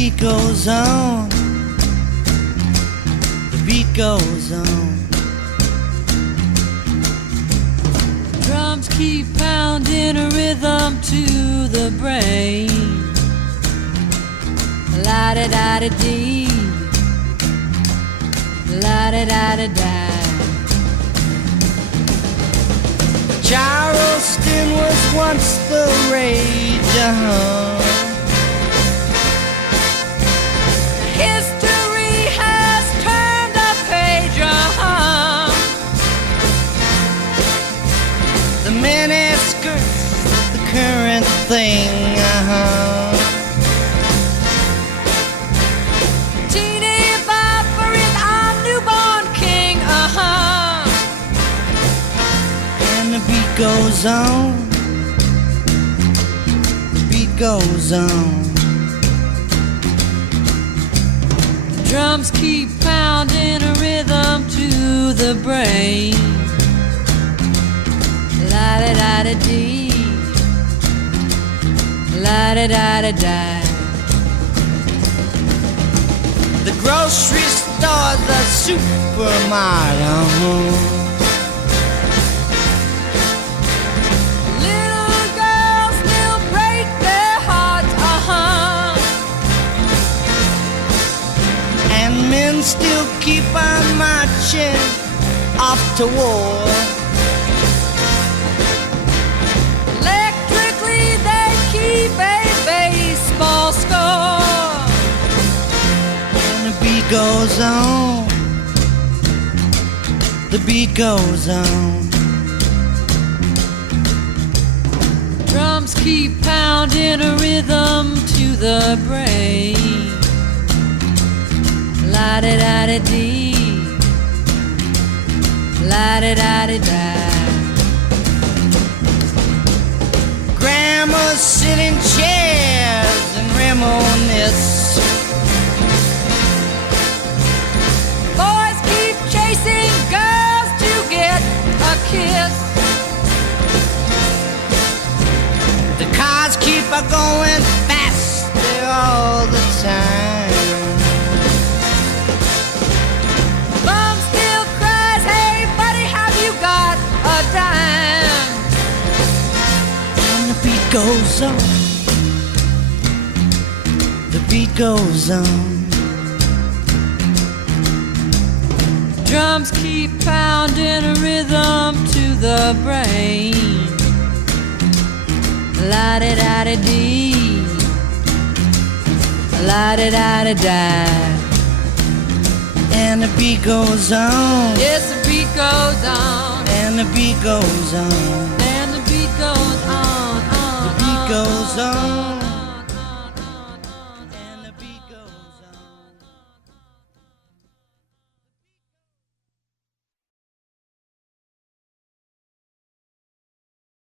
beat goes on. The beat goes on. Drums keep pounding a rhythm to the brain. La-da-da-da-dee, la-da-da-da-da. Charleston was once the rage, History has turned a page, The miniskirts, the current thing, Teeny Bopper is our newborn king, And the beat goes on. The beat goes on. Drums keep pounding a rhythm to the brain. La-da-da-da-dee, la-da-da-da-da. The grocery store, the supermarket, Little girls still break their hearts, And men still keep on marching off to war. Electrically they keep a baseball score. And the beat goes on. The beat goes on. Drums keep pounding a rhythm to the brain. La-da-da-da-dee, la-da-da-da-da. Grandmas sit in chairs and reminisce. Boys keep chasing girls to get a kiss. The cars keep a going faster all the time. Mom still cries, hey buddy, have you got a dime? And the beat goes on. The beat goes on. Drums keep pounding a rhythm to the brain. La-da-da-da-dee, la-da-da-da-da. And the beat goes on. Yes, the beat goes on. And the beat goes on.